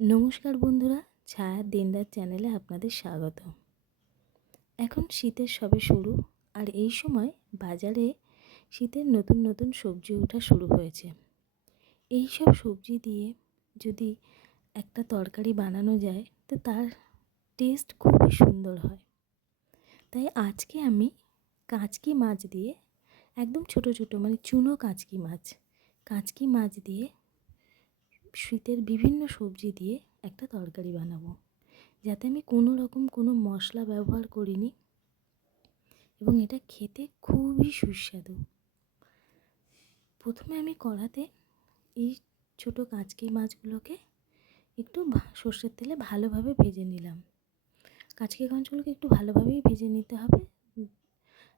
নমস্কার বন্ধুরা, ছায়ার দিনরাত চ্যানেলে আপনাদের স্বাগত। এখন শীতের সবে শুরু, আর এই সময় বাজারে শীতের নতুন নতুন সবজি ওঠা শুরু হয়েছে। এই সব সবজি দিয়ে যদি একটা তরকারি বানানো যায় তো তার টেস্ট খুবই সুন্দর হয়। তাই আজকে আমি কাঁচকি মাছ দিয়ে, একদম ছোট ছোট মানে চুনো কাঁচকি মাছ দিয়ে শীতের বিভিন্ন সবজি দিয়ে একটা তরকারি বানাবো, যাতে আমি কোনো মশলা ব্যবহার করিনি, এবং এটা খেতে খুবই সুস্বাদু। প্রথমে আমি কড়াতে এই ছোটো কাঁচকি মাছগুলোকে একটু সর্ষের তেলে ভালোভাবে ভেজে নিলাম। কাঁচকি মাছগুলোকে একটু ভালোভাবেই ভেজে নিতে হবে,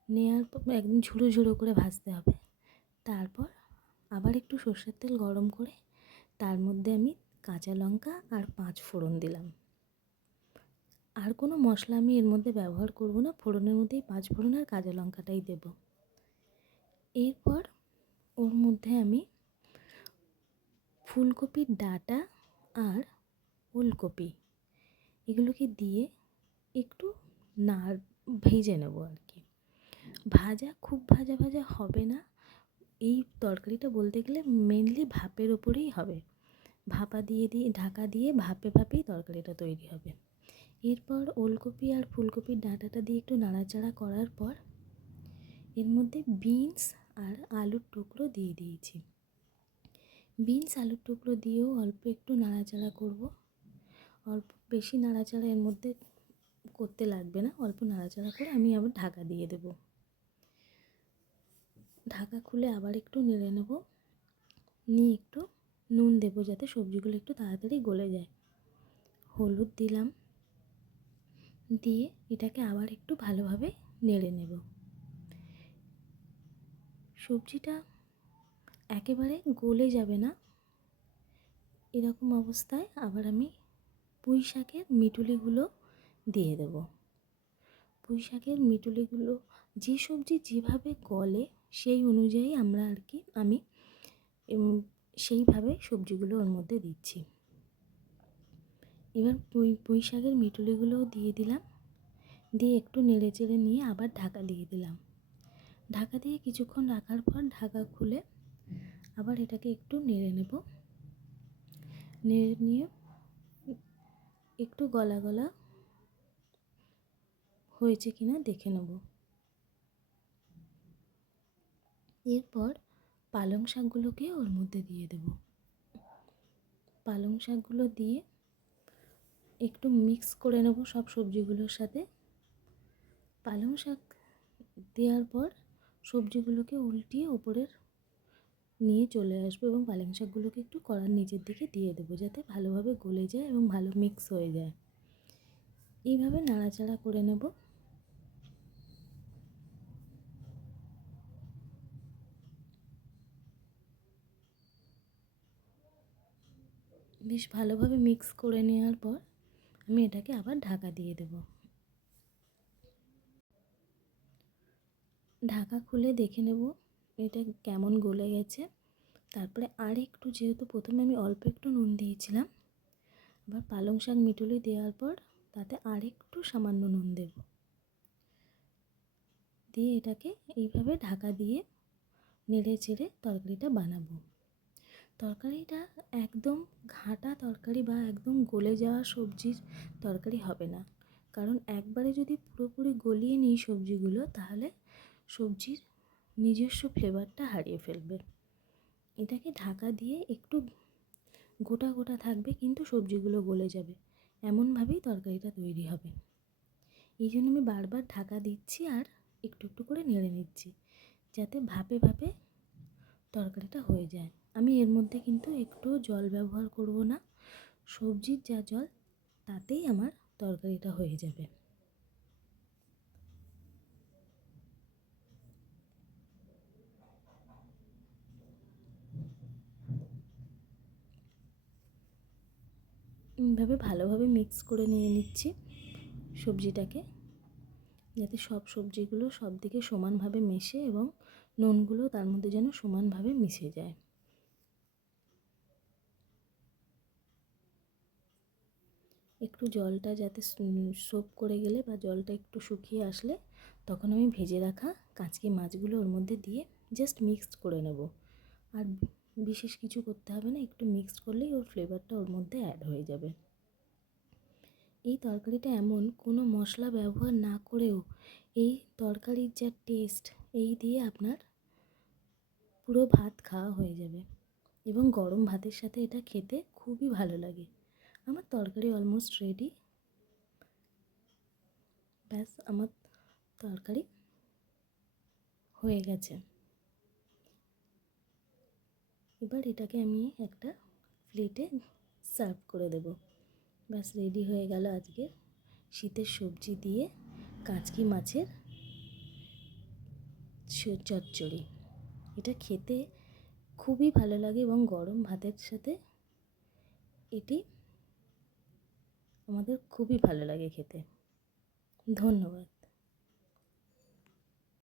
নেওয়ার পর একদম ঝুড়ো ঝুড়ো করে ভাজতে হবে। তারপর আবার একটু সর্ষের তেল গরম করে তার মধ্যে আমি কাঁচা লঙ্কা আর 5 ফোড়ন দিলাম। আর কোনো মশলা আমি এর মধ্যে ব্যবহার করব না, ফোড়নের মধ্যেই 5 ফোড়ন আর কাঁচা লঙ্কাটাই দেব। এরপর ওর মধ্যে আমি ফুলকপির ডাঁটা আর ওলকপি এগুলোকে দিয়ে একটু ভেজে নেব আর কি। খুব ভাজা ভাজা হবে না। এই তরকারিটা বলতে গেলে মেনলি ভাপের ওপরেই হবে। ঢাকা দিয়ে ভাপেই তরকারিটা তৈরি হবে। এরপর ওলকপি আর ফুলকপির ডাঁটাটা দিয়ে একটু নাড়াচাড়া করার পর এর মধ্যে বিনস আর আলুর টুকরো দিয়ে দিয়েছি। বিনস আলুর টুকরো দিয়েও অল্প একটু নাড়াচাড়া করব। অল্প বেশি নাড়াচাড়া এর মধ্যে করতে লাগবে না, অল্প নাড়াচাড়া করে আমি আবার ঢাকা দিয়ে দেব। ঢাকা খুলে আবার একটু নেড়ে নেব, নিয়ে একটু নুন দেব যাতে সবজিগুলো একটু তাড়াতাড়ি গলে যায়। হলুদ দিলাম, দিয়ে এটাকে আবার একটু ভালোভাবে নেড়ে নেব। সবজিটা একেবারে গলে যাবে না, এরকম অবস্থায় আবার আমি পুঁই শাকের মিটুলিগুলো দিয়ে দেব। পুঁই শাকের মিটুলিগুলো যে সবজি যেভাবে গলে সেই অনুযায়ী আমি সেইভাবে সবজিগুলো ওর মধ্যে দিচ্ছি। এবার পুঁই শাকের মিটুলিগুলোও দিয়ে দিলাম, দিয়ে একটু নেড়ে চেড়ে নিয়ে আবার ঢাকা দিয়ে দিলাম। ঢাকা দিয়ে কিছুক্ষণ রাখার পর ঢাকা খুলে আবার এটাকে একটু নেড়ে নেব। নেড়ে নিয়ে একটু গলা গলা হয়েছে কিনা দেখে নেব। এরপর পালং শাকগুলোকে ওর মধ্যে দিয়ে দেব। পালং শাকগুলো দিয়ে একটু মিক্স করে নেব সব সবজিগুলোর সাথে। পালং শাক দেওয়ার পর সবজিগুলোকে উল্টিয়ে ওপরের নিয়ে চলে আসবো এবং পালং শাকগুলোকে একটু কড়ার নিচের দিকে দিয়ে দেবো, যাতে ভালোভাবে গলে যায় এবং ভালো মিক্স হয়ে যায়। এইভাবে নাড়াচাড়া করে নেব। বেশ ভালোভাবে মিক্স করে নেওয়ার পর আমি এটাকে আবার ঢাকা দিয়ে দেব। ঢাকা খুলে দেখে নেব এটা কেমন গলে গেছে। তারপরে আর একটু, যেহেতু প্রথমে আমি অল্প একটু নুন দিয়েছিলাম, আবার পালং শাক মিটুলি দেওয়ার পর তাতে আর একটু সামান্য নুন দেব, দিয়ে এটাকে এইভাবে ঢাকা দিয়ে নেড়ে চেড়ে তরকারিটা বানাবো। তরকারিটা একদম ঘাঁটা তরকারি বা একদম গলে যাওয়া সবজির তরকারি হবে না, কারণ একবারে যদি পুরোপুরি গলিয়ে নিই সবজিগুলো তাহলে সবজির নিজস্ব ফ্লেভারটা হারিয়ে ফেলবে। এটাকে ঢাকা দিয়ে একটু গোটা গোটা থাকবে কিন্তু সবজিগুলো গলে যাবে, এমনভাবেই তরকারিটা তৈরি হবে। এই জন্য আমি বারবার ঢাকা দিচ্ছি আর একটু একটু করে নেড়ে নিচ্ছি, যাতে ভাপে ভাপে তরকারিটা হয়ে যায়। আমি এর মধ্যে কিন্তু একটুও জল ব্যবহার করব না, সবজির যা জল তাতেই আমার তরকারিটা হয়ে যাবে। এইভাবে ভালোভাবে মিক্স করে নিয়ে নিচ্ছি সবজিটাকে, যাতে সব সবজিগুলো সব দিকে সমানভাবে মেশে এবং নুনগুলো তার মধ্যে যেন সমানভাবে মিশে যায়। একটু জলটা যাতে সোপ করে গেলে বা জলটা একটু শুকিয়ে আসলে তখন আমি ভেজে রাখা কাঁচকি মাছগুলো ওর মধ্যে দিয়ে জাস্ট মিক্সড করে নেব। আর বিশেষ কিছু করতে হবে না, একটু মিক্সড করলেই ওর ফ্লেভারটা ওর মধ্যে অ্যাড হয়ে যাবে। এই তরকারিটা এমন কোনো মশলা ব্যবহার না করেও এই তরকারির যা টেস্ট, এই দিয়ে আপনার পুরো ভাত খাওয়া হয়ে যাবে এবং গরম ভাতের সাথে এটা খেতে খুবই ভালো লাগে। আমার তরকারি অলমোস্ট রেডি। ব্যাস আমার তরকারি হয়ে গেছে। এবার এটাকে আমি একটা প্লেটে সার্ভ করে দেব। ব্যাস রেডি হয়ে গেল আজকে শীতের সবজি দিয়ে কাঁচকি মাছের চচ্চড়ি। এটা খেতে খুবই ভালো লাগে এবং গরম ভাতের সাথে এটি আমাদের খুবই ভালো লাগে খেতে। ধন্যবাদ।